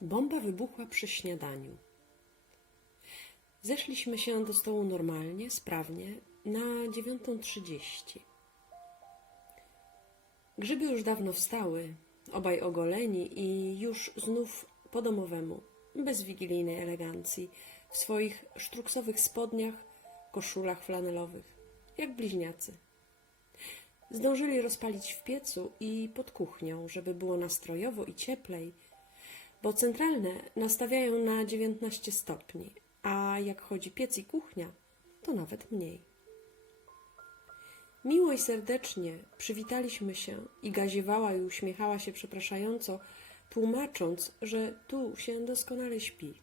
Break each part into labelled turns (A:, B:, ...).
A: Bomba wybuchła przy śniadaniu. Zeszliśmy się do stołu normalnie, sprawnie, na 9.30. Grzyby już dawno wstały, obaj ogoleni i już znów po domowemu, bez wigilijnej elegancji, w swoich sztruksowych spodniach, koszulach flanelowych, jak bliźniacy. Zdążyli rozpalić w piecu i pod kuchnią, żeby było nastrojowo i cieplej, bo centralne nastawiają na 19 stopni, a jak chodzi piec i kuchnia, to nawet mniej. Miło i serdecznie przywitaliśmy się i gaziewała i uśmiechała się przepraszająco, tłumacząc, że tu się doskonale śpi.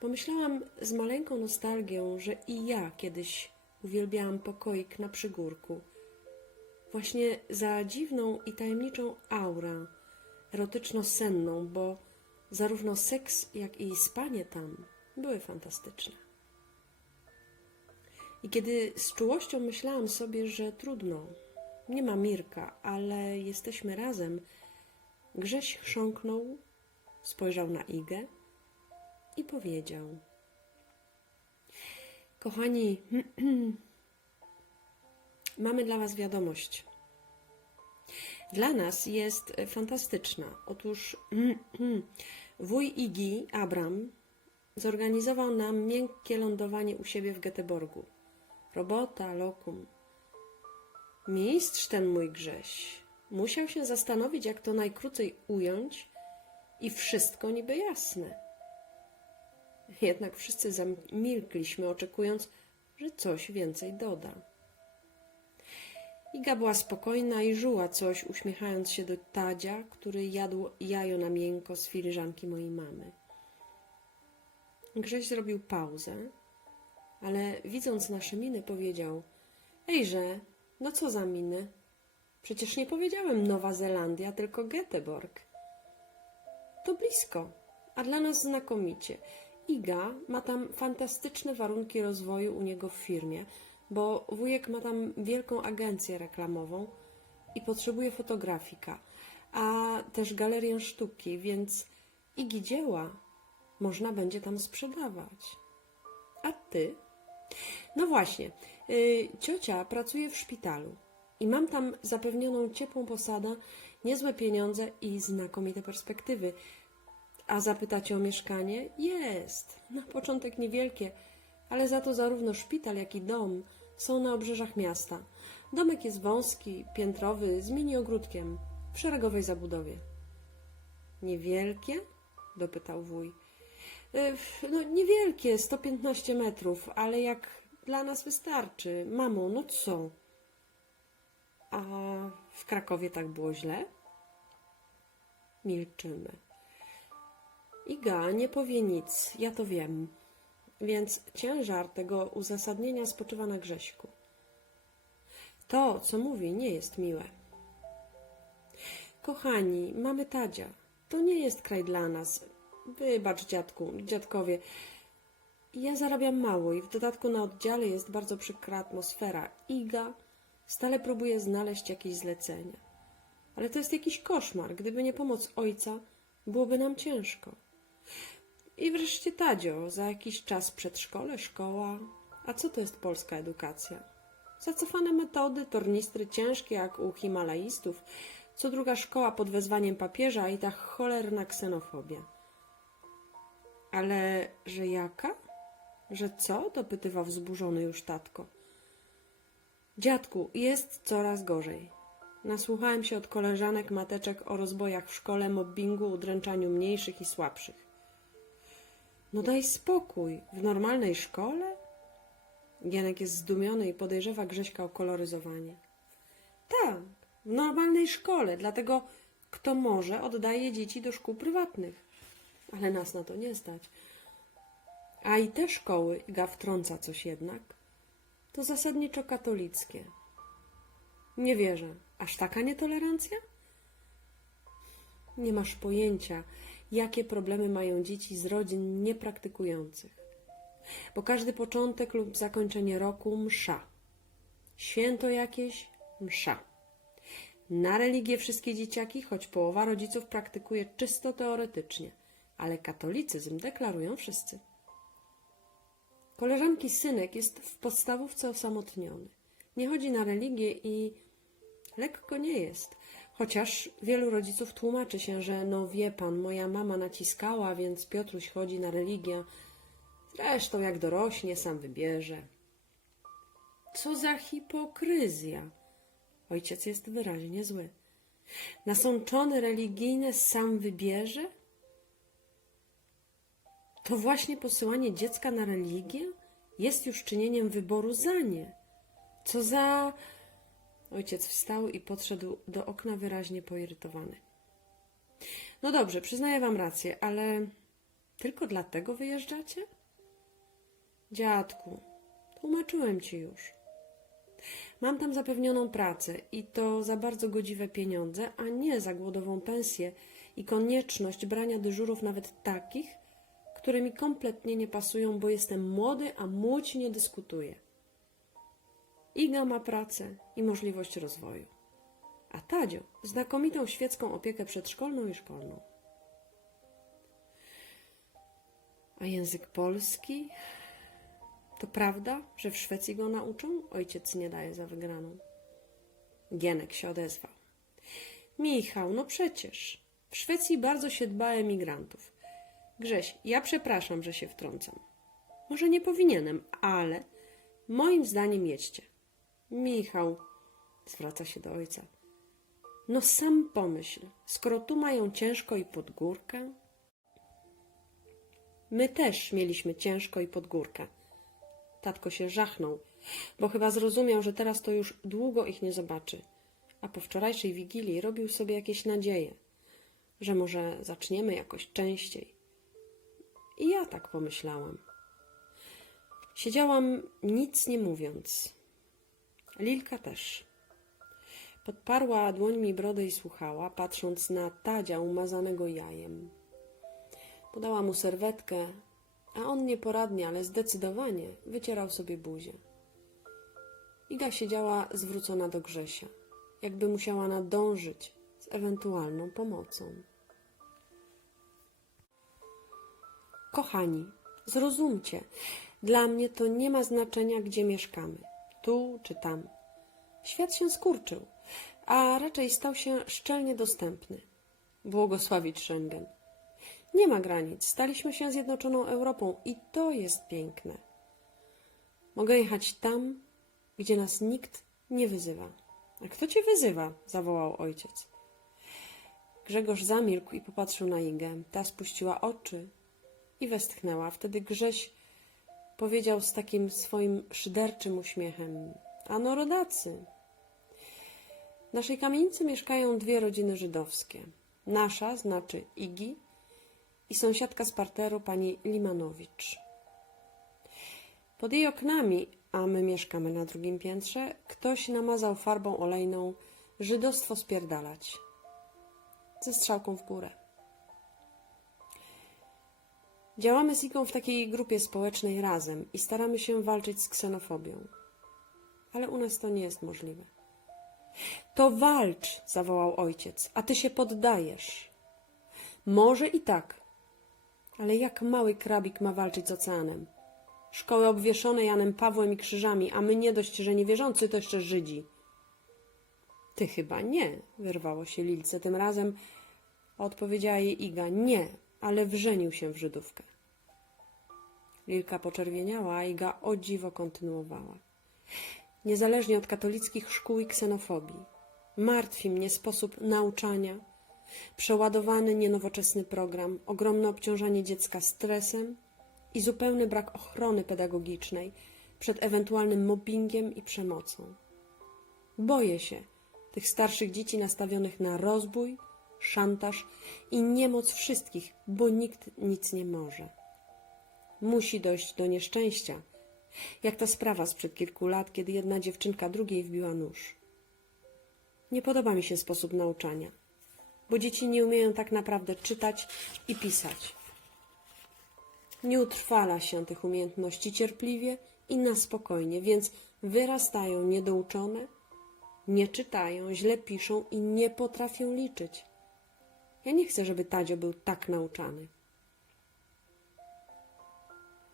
A: Pomyślałam z maleńką nostalgią, że i ja kiedyś uwielbiałam pokoik na przygórku. Właśnie za dziwną i tajemniczą aurę, erotyczno-senną, bo zarówno seks, jak i spanie tam były fantastyczne. I kiedy z czułością myślałam sobie, że trudno, nie ma Mirka, ale jesteśmy razem, Grześ chrząknął, spojrzał na Igę i powiedział: Kochani, mamy dla Was wiadomość. Dla nas jest fantastyczna. Otóż wuj Igi, Abram, zorganizował nam miękkie lądowanie u siebie w Göteborgu. Robota, lokum. Mistrz ten mój Grześ. Musiał się zastanowić, jak to najkrócej ująć i wszystko niby jasne. Jednak wszyscy zamilkliśmy, oczekując, że coś więcej doda. Iga była spokojna i żuła coś, uśmiechając się do Tadzia, który jadł jajo na miękko z filiżanki mojej mamy. Grześ zrobił pauzę, ale widząc nasze miny powiedział Ejże, no co za miny? Przecież nie powiedziałem Nowa Zelandia, tylko Göteborg. To blisko, a dla nas znakomicie. Iga ma tam fantastyczne warunki rozwoju u niego w firmie, bo wujek ma tam wielką agencję reklamową i potrzebuje fotografika, a też galerię sztuki, więc Igi dzieła można będzie tam sprzedawać. A ty? No właśnie, yy, ciocia pracuje w szpitalu i mam tam zapewnioną ciepłą posadę, niezłe pieniądze i znakomite perspektywy. A zapytacie o mieszkanie? Jest. Na początek niewielkie, ale za to zarówno szpital, jak i dom są na obrzeżach miasta. Domek jest wąski, piętrowy, z mini ogródkiem, w szeregowej zabudowie. Niewielkie? dopytał wuj. Y, No, niewielkie, 115 metrów, ale jak dla nas wystarczy. Mamo, no co? A w Krakowie tak było źle? Milczymy. Iga nie powie nic, ja to wiem. Więc ciężar tego uzasadnienia spoczywa na Grześku. To, co mówi, nie jest miłe. Kochani, mamy Tadzia. To nie jest kraj dla nas. Wybacz, dziadku, dziadkowie. Ja zarabiam mało i w dodatku na oddziale jest bardzo przykra atmosfera. Iga stale próbuje znaleźć jakieś zlecenia. Ale to jest jakiś koszmar. Gdyby nie pomoc ojca, byłoby nam ciężko. I wreszcie Tadzio, za jakiś czas przedszkole, szkoła. A co to jest polska edukacja? Zacofane metody, tornistry ciężkie jak u himalaistów, co druga szkoła pod wezwaniem papieża i ta cholerna ksenofobia. Ale że jaka? Że co? dopytywał wzburzony już tatko. Dziadku, jest coraz gorzej. Nasłuchałem się od koleżanek mateczek o rozbojach w szkole, mobbingu, udręczaniu mniejszych i słabszych. No daj spokój. W normalnej szkole? Janek jest zdumiony i podejrzewa Grześka o koloryzowanie. Tak, w normalnej szkole, dlatego kto może oddaje dzieci do szkół prywatnych. Ale nas na to nie stać. A i te szkoły, Iga wtrąca coś jednak, to zasadniczo katolickie. Nie wierzę. Aż taka nietolerancja? Nie masz pojęcia, jakie problemy mają dzieci z rodzin niepraktykujących. Bo każdy początek lub zakończenie roku msza. Święto jakieś msza. Na religię wszystkie dzieciaki, choć połowa rodziców praktykuje czysto teoretycznie, ale katolicyzm deklarują wszyscy. Koleżanki synek jest w podstawówce osamotniony. Nie chodzi na religię i lekko nie jest. Chociaż wielu rodziców tłumaczy się, że no wie pan, moja mama naciskała, więc Piotruś chodzi na religię. Zresztą jak dorośnie, sam wybierze. Co za hipokryzja. Ojciec jest wyraźnie zły. Nasączony religijne sam wybierze? To właśnie posyłanie dziecka na religię jest już czynieniem wyboru za nie. Co za. Ojciec wstał i podszedł do okna wyraźnie poirytowany. No dobrze, przyznaję wam rację, ale tylko dlatego wyjeżdżacie? Dziadku, tłumaczyłem ci już. Mam tam zapewnioną pracę i to za bardzo godziwe pieniądze, a nie za głodową pensję i konieczność brania dyżurów nawet takich, które mi kompletnie nie pasują, bo jestem młody, a młodź nie dyskutuje. Iga ma pracę i możliwość rozwoju, a Tadzio znakomitą świecką opiekę przedszkolną i szkolną. A język polski? To prawda, że w Szwecji go nauczą? Ojciec nie daje za wygraną. Gienek się odezwał. Michał, no przecież. W Szwecji bardzo się dba emigrantów. Grześ, ja przepraszam, że się wtrącam. Może nie powinienem, ale moim zdaniem jedźcie. Michał, zwraca się do ojca. No sam pomyśl, skoro tu mają ciężko i pod górkę. My też mieliśmy ciężko i pod górkę. Tatko się żachnął, bo chyba zrozumiał, że teraz to już długo ich nie zobaczy. A po wczorajszej wigilii robił sobie jakieś nadzieje, że może zaczniemy jakoś częściej. I ja tak pomyślałam. Siedziałam nic nie mówiąc. Lilka też. Podparła dłońmi brodę i słuchała, patrząc na tadzia umazanego jajem. Podała mu serwetkę, a on nieporadnie, ale zdecydowanie wycierał sobie buzię. Iga siedziała zwrócona do Grzesia, jakby musiała nadążyć z ewentualną pomocą. Kochani, zrozumcie, dla mnie to nie ma znaczenia, gdzie mieszkamy, tu czy tam. Świat się skurczył, a raczej stał się szczelnie dostępny. Błogosławić Schengen. Nie ma granic, staliśmy się zjednoczoną Europą i to jest piękne. Mogę jechać tam, gdzie nas nikt nie wyzywa. A kto cię wyzywa? zawołał ojciec. Grzegorz zamilkł i popatrzył na Igę. Ta spuściła oczy i westchnęła. Wtedy Grześ powiedział z takim swoim szyderczym uśmiechem: Ano rodacy. W naszej kamienicy mieszkają dwie rodziny żydowskie. Nasza znaczy Igi i sąsiadka z parteru pani Limanowicz. Pod jej oknami, a my mieszkamy na drugim piętrze, ktoś namazał farbą olejną żydostwo spierdalać. Ze strzałką w górę. Działamy z Igą w takiej grupie społecznej razem i staramy się walczyć z ksenofobią. Ale u nas to nie jest możliwe. To walcz, zawołał ojciec, a ty się poddajesz. Może i tak, ale jak mały krabik ma walczyć z oceanem? Szkoły obwieszone Janem Pawłem i krzyżami, a my nie dość, że niewierzący, to jeszcze Żydzi. Ty chyba nie, wyrwało się Lilce tym razem. Odpowiedziała jej Iga, nie, ale wrzenił się w Żydówkę. Lilka poczerwieniała, a Iga o dziwo kontynuowała. Niezależnie od katolickich szkół i ksenofobii, martwi mnie sposób nauczania, przeładowany, nienowoczesny program, ogromne obciążanie dziecka stresem i zupełny brak ochrony pedagogicznej przed ewentualnym mobbingiem i przemocą. Boję się tych starszych dzieci nastawionych na rozbój, szantaż i niemoc wszystkich, bo nikt nic nie może. Musi dojść do nieszczęścia, jak ta sprawa sprzed kilku lat, kiedy jedna dziewczynka drugiej wbiła nóż. Nie podoba mi się sposób nauczania bo dzieci nie umieją tak naprawdę czytać i pisać. Nie utrwala się tych umiejętności cierpliwie i na spokojnie, więc wyrastają niedouczone Nie czytają, źle piszą i nie potrafią liczyć. Ja nie chcę, żeby Tadzio był tak nauczany.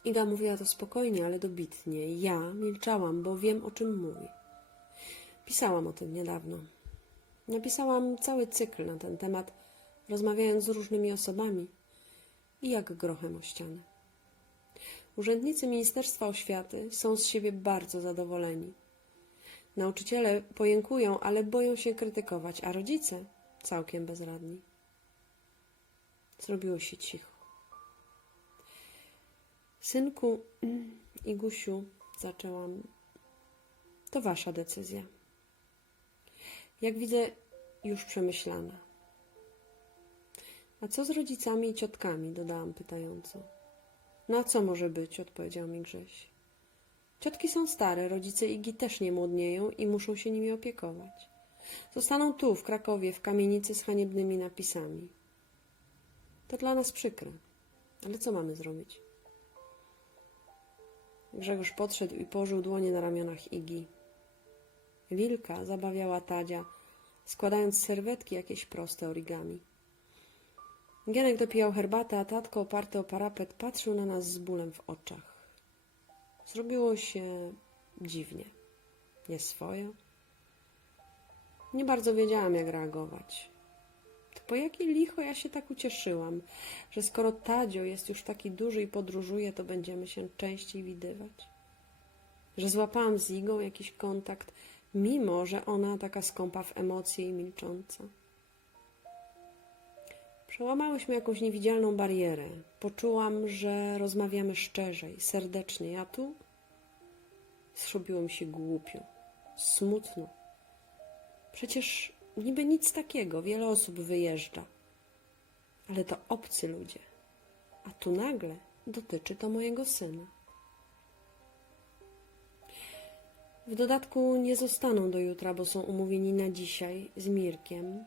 A: Iga mówiła to spokojnie, ale dobitnie. Ja milczałam, bo wiem, o czym mówi. Pisałam o tym niedawno. Napisałam cały cykl na ten temat, rozmawiając z różnymi osobami i jak grochem o ścianę. Urzędnicy Ministerstwa Oświaty są z siebie bardzo zadowoleni. Nauczyciele pojękują, ale boją się krytykować, a rodzice całkiem bezradni. Zrobiło się cicho. Synku Igusiu, zaczęłam. To wasza decyzja. Jak widzę, już przemyślana. A co z rodzicami i ciotkami? dodałam pytająco. Na co może być? odpowiedział mi Grześ. Ciotki są stare, rodzice Igi też nie młodnieją i muszą się nimi opiekować. Zostaną tu, w Krakowie, w kamienicy z haniebnymi napisami. To dla nas przykre, ale co mamy zrobić? Grzegorz podszedł i położył dłonie na ramionach Igi. Lilka zabawiała Tadzia, składając serwetki jakieś proste origami. Gienek dopijał herbatę, a tatko oparty o parapet patrzył na nas z bólem w oczach. Zrobiło się dziwnie, nieswojo. Nie bardzo wiedziałam, jak reagować. Po jakie licho ja się tak ucieszyłam, że skoro Tadzio jest już taki duży i podróżuje, to będziemy się częściej widywać. Że złapałam z Igą jakiś kontakt, mimo że ona taka skąpa w emocje i milcząca. Przełamałyśmy jakąś niewidzialną barierę. Poczułam, że rozmawiamy szczerzej, serdecznie, a tu zrobiło mi się głupio, smutno. Przecież niby nic takiego, wiele osób wyjeżdża. Ale to obcy ludzie. A tu nagle dotyczy to mojego syna. W dodatku nie zostaną do jutra, bo są umówieni na dzisiaj z Mirkiem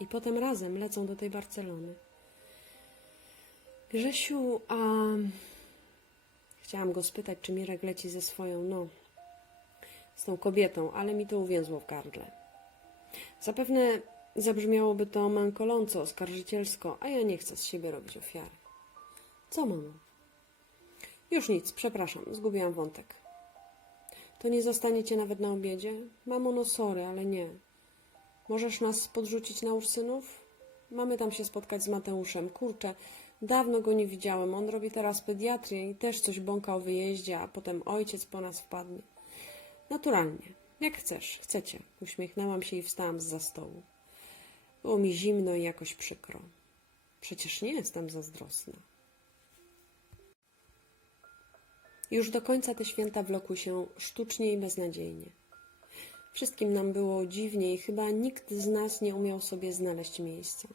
A: i potem razem lecą do tej Barcelony. Grzesiu, a chciałam go spytać, czy Mirek leci ze swoją, no, z tą kobietą, ale mi to uwięzło w gardle. Zapewne zabrzmiałoby to mankoląco, oskarżycielsko, a ja nie chcę z siebie robić ofiary. Co, mamo? Już nic, przepraszam, zgubiłam wątek. To nie zostaniecie nawet na obiedzie? Mamo, no sorry, ale nie. Możesz nas podrzucić na Ursynów? Mamy tam się spotkać z Mateuszem. Kurczę, dawno go nie widziałem. On robi teraz pediatrię i też coś bąka o wyjeździe, a potem ojciec po nas wpadnie. Naturalnie. Jak chcesz, chcecie. Uśmiechnęłam się i wstałam z za stołu. Było mi zimno i jakoś przykro. Przecież nie jestem zazdrosna. Już do końca te święta wlokły się sztucznie i beznadziejnie. Wszystkim nam było dziwnie i chyba nikt z nas nie umiał sobie znaleźć miejsca.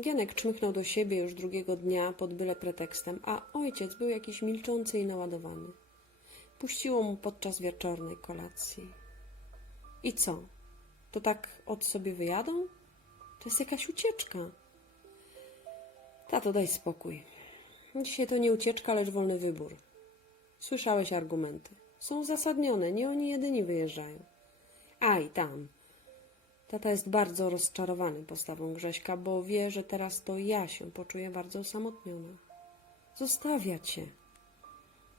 A: Gienek czmychnął do siebie już drugiego dnia pod byle pretekstem, a ojciec był jakiś milczący i naładowany. Puściło mu podczas wieczornej kolacji. I co? To tak od sobie wyjadą? To jest jakaś ucieczka. Tato, daj spokój. Dzisiaj to nie ucieczka, lecz wolny wybór. Słyszałeś argumenty. Są uzasadnione, nie oni jedyni wyjeżdżają. A i tam. Tata jest bardzo rozczarowany postawą Grześka, bo wie, że teraz to ja się poczuję bardzo osamotniona. Zostawia cię.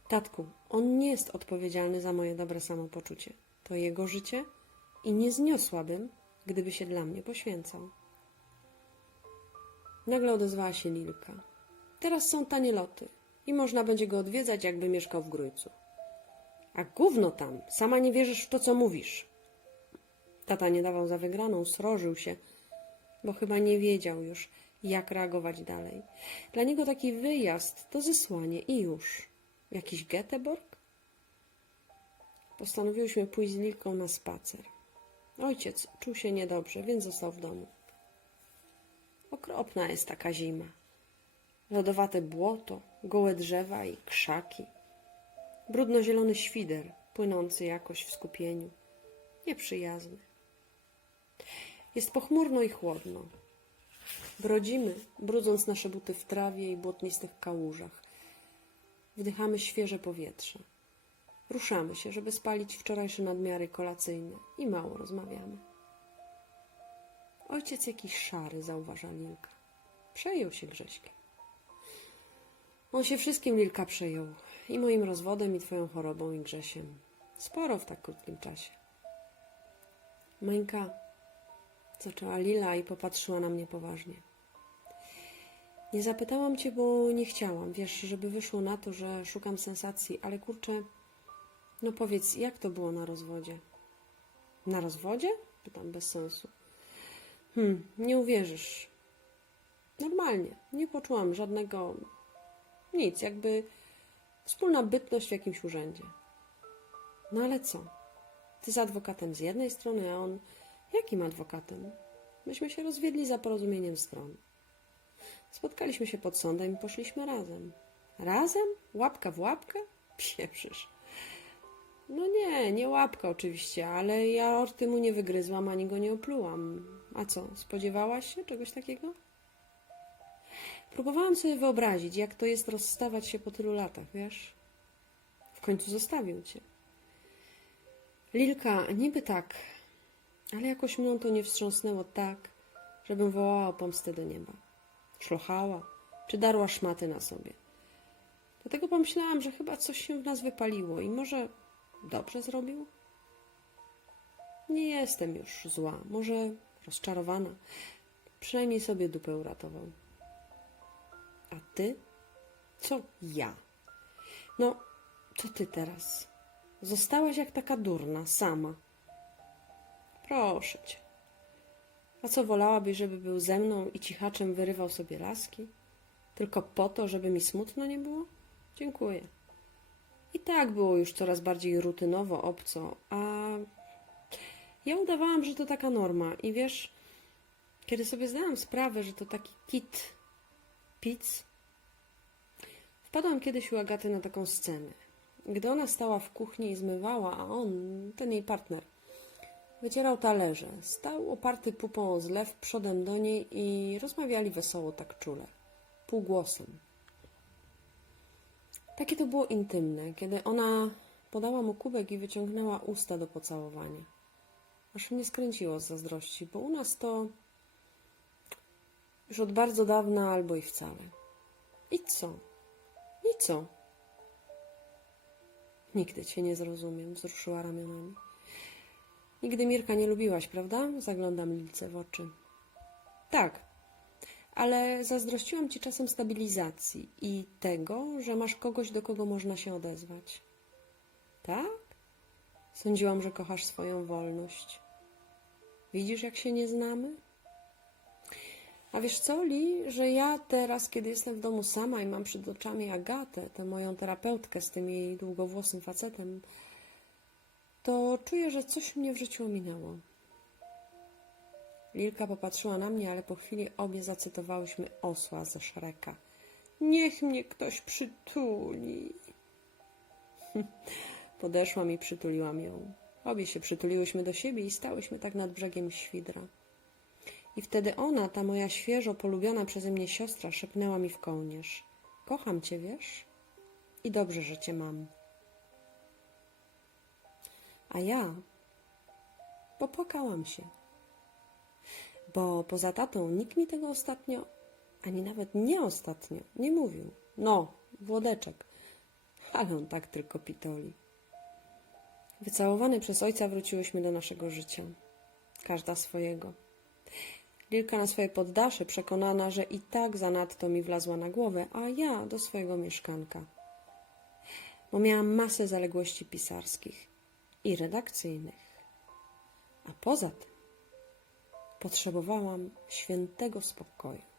A: Tatku, on nie jest odpowiedzialny za moje dobre samopoczucie. To jego życie i nie zniosłabym, gdyby się dla mnie poświęcał. Nagle odezwała się Lilka. Teraz są tanie loty i można będzie go odwiedzać, jakby mieszkał w Grójcu. A gówno tam, sama nie wierzysz w to, co mówisz. Tata nie dawał za wygraną, srożył się, bo chyba nie wiedział już, jak reagować dalej. Dla niego taki wyjazd to zesłanie i już. Jakiś Göteborg? Postanowiłyśmy pójść z Lilką na spacer. Ojciec czuł się niedobrze, więc został w domu. Okropna jest taka zima. Lodowate błoto, gołe drzewa i krzaki. Brudno-zielony świder, płynący jakoś w skupieniu. Nieprzyjazny. Jest pochmurno i chłodno. Brodzimy, brudząc nasze buty w trawie i błotnistych kałużach. Wdychamy świeże powietrze. Ruszamy się, żeby spalić wczorajsze nadmiary kolacyjne i mało rozmawiamy. Ojciec jakiś szary, zauważa Lilka. Przejął się Grześkiem. On się wszystkim Lilka przejął. I moim rozwodem, i twoją chorobą, i Grzesiem. Sporo w tak krótkim czasie. Mańka, zaczęła Lila i popatrzyła na mnie poważnie. Nie zapytałam cię, bo nie chciałam, wiesz, żeby wyszło na to, że szukam sensacji, ale kurczę, no powiedz, jak to było na rozwodzie? Na rozwodzie? Pytam bez sensu. Hmm, nie uwierzysz. Normalnie, nie poczułam żadnego nic, jakby wspólna bytność w jakimś urzędzie. No ale co? Ty z adwokatem z jednej strony, a on jakim adwokatem? Myśmy się rozwiedli za porozumieniem stron. Spotkaliśmy się pod sądem i poszliśmy razem. Razem? Łapka w łapkę? Pieprzysz. No nie, nie łapka oczywiście, ale ja orty mu nie wygryzłam ani go nie oplułam. A co, spodziewałaś się czegoś takiego? Próbowałam sobie wyobrazić, jak to jest rozstawać się po tylu latach, wiesz? W końcu zostawił cię. Lilka, niby tak, ale jakoś mną to nie wstrząsnęło tak, żebym wołała o pomstę do nieba. Szlochała, czy darła szmaty na sobie. Dlatego pomyślałam, że chyba coś się w nas wypaliło i może dobrze zrobił? Nie jestem już zła, może rozczarowana. Przynajmniej sobie dupę uratował. A ty? Co ja? No, co ty teraz? Zostałaś jak taka durna, sama. Proszę cię. A co wolałabyś, żeby był ze mną i cichaczem wyrywał sobie laski? Tylko po to, żeby mi smutno nie było? Dziękuję. I tak było już coraz bardziej rutynowo, obco, a ja udawałam, że to taka norma. I wiesz, kiedy sobie zdałam sprawę, że to taki kit, pic, wpadłam kiedyś u Agaty na taką scenę. Gdy ona stała w kuchni i zmywała, a on, ten jej partner, wycierał talerze. Stał oparty pupą o zlew przodem do niej i rozmawiali wesoło tak czule, półgłosem. Takie to było intymne, kiedy ona podała mu kubek i wyciągnęła usta do pocałowania. Aż mnie skręciło z zazdrości, bo u nas to już od bardzo dawna albo i wcale. I co? I co? Nigdy cię nie zrozumiem, wzruszyła ramionami. Nigdy Mirka nie lubiłaś, prawda? Zaglądam Lilce w oczy. Tak, ale zazdrościłam ci czasem stabilizacji i tego, że masz kogoś, do kogo można się odezwać. Tak? Sądziłam, że kochasz swoją wolność. Widzisz, jak się nie znamy? A wiesz co, Li, że ja teraz, kiedy jestem w domu sama i mam przed oczami Agatę, tę moją terapeutkę z tym jej długowłosym facetem, to czuję, że coś mnie w życiu ominęło. Lilka popatrzyła na mnie, ale po chwili obie zacytowałyśmy osła ze Szreka. Niech mnie ktoś przytuli. Podeszłam i przytuliłam ją. Obie się przytuliłyśmy do siebie i stałyśmy tak nad brzegiem świdra. I wtedy ona, ta moja świeżo polubiona przeze mnie siostra, szepnęła mi w kołnierz. Kocham cię, wiesz? I dobrze, że cię mam. A ja popłakałam się. Bo poza tatą nikt mi tego ostatnio, ani nawet nie ostatnio, nie mówił. No, Włodeczek. Ale on tak tylko pitoli. Wycałowany przez ojca wróciłyśmy do naszego życia. Każda swojego. Lilka na swoje poddasze, przekonana, że i tak zanadto mi wlazła na głowę, a ja do swojego mieszkanka. Bo miałam masę zaległości pisarskich i redakcyjnych. A poza tym potrzebowałam świętego spokoju.